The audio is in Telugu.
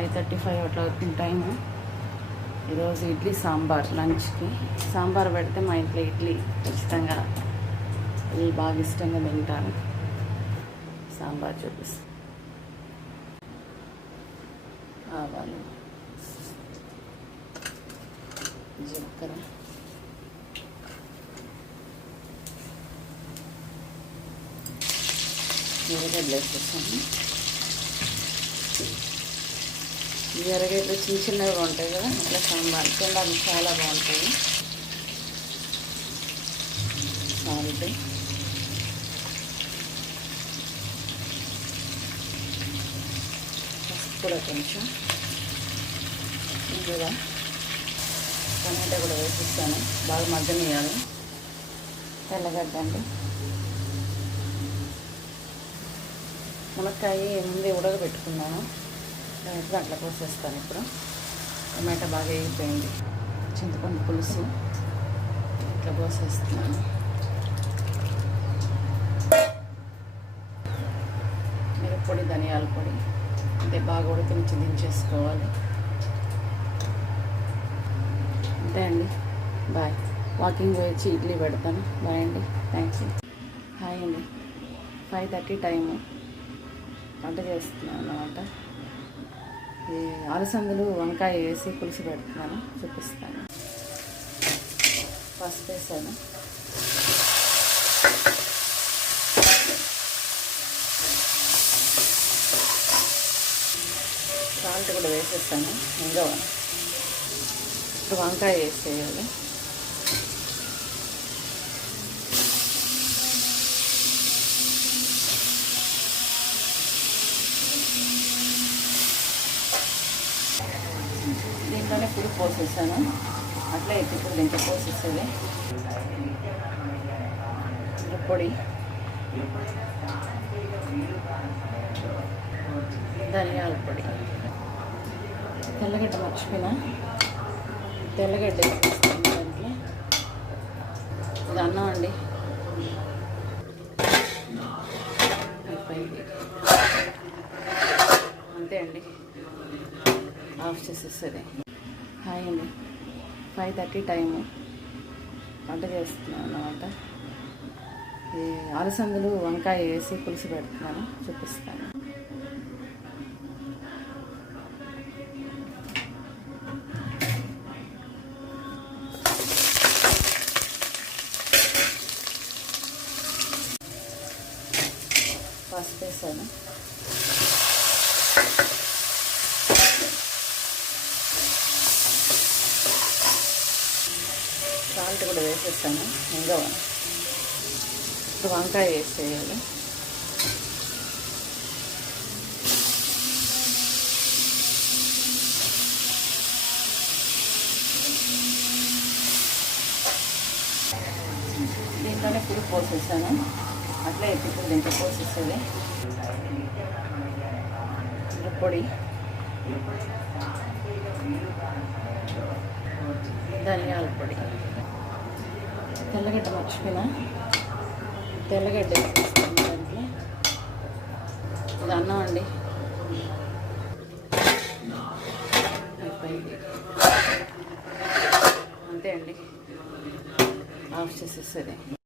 5:35 అట్లా అవుతుంది టైము. ఈరోజు ఇడ్లీ సాంబార్ లంచ్కి. సాంబార్ పెడితే మా ఇంట్లో ఇడ్లీ ఖచ్చితంగా ఇడ్లీ బాగా ఇష్టంగా తింటాను. సాంబార్ చూపిస్తాను. ఆవాలు, జీలకర్ర, ఎర్రగడ్డలు వేసేస్తాను. ఈ ఎర్రగడ్డలు చిన్న చిన్నగా ఉంటాయి కదా, అట్లా సాంబార్ తినడానికి చాలా బాగుంటుంది. సాల్ట్, పసుపు కూడా కొంచెం, ఇందులో టమాటా కూడా వేసిస్తాను. బాగా మగ్గనియాలి. తెల్లగడ్డ అండి, మునక్కాయ ముందే ఉడకబెట్టుకున్నాను, టమాటా అట్లా కోసేస్తాను. ఇప్పుడు టమాటా బాగా వేగిపోయింది. చింతపండు పులుసు ఇట్లా పోసేస్తున్నాను. మిరప్పొడి, ధనియాల పొడి అంటే బాగా ఉడికించి దించేసుకోవాలి. అంతే అండి. బాయ్. వాకింగ్ వచ్చి ఇడ్లీ పెడతాను. బాయ్ అండి. థ్యాంక్స్. హాయ్ అండి. 5:30 టైము. వంట చేస్తున్నాను అన్నమాట. ఈ అలసందలు వంకాయ వేసి పులుసు పెడుతున్నాను, చూపిస్తాను. పసుపు వేసాను. సాల్ట్ కూడా వేసేస్తాను. ఇంకా ఇప్పుడు వంకాయ వేసేయాలి. దీంట్లోనే పులుపు పోసేసాను. అట్లా ఇప్పుడు దీంట్లో పోసేసేది. పొడి, ధనియాల పొడి, తెల్లగడ్డ మర్చిపోయినా, తెల్లగడ్డ వేసేస్తాను దానికి. ఇది అన్నం అండి. అయిపోయింది. అంతే అండి. ఆఫ్ చేసేస్తుంది. హాయ్ అండి. 5:30 టైము. వంట చేస్తున్నాను అన్నమాట. ఈ అలసందలు వంకాయ వేసి పులుసు పెడుతున్నాను, చూపిస్తాను. పసుపు వేసాను. సాల్ట్ కూడా వేసేస్తాను. ఇంకా ఇప్పుడు వంకాయ వేసేయాలి. దీంట్లోనే పులుపు పోసేసాను. అట్లా ఇప్పుడు దీంట్లో పోసేసేది. పొడి, ధనియాల పొడి, తెల్లగడ్డ మర్చిపోయినా, తెల్లగడ్డ వేసేస్తాను దానికి. ఇది అన్నం అండి. అయిపోయింది. అంతే అండి. ఆఫ్ చేసేస్తుంది.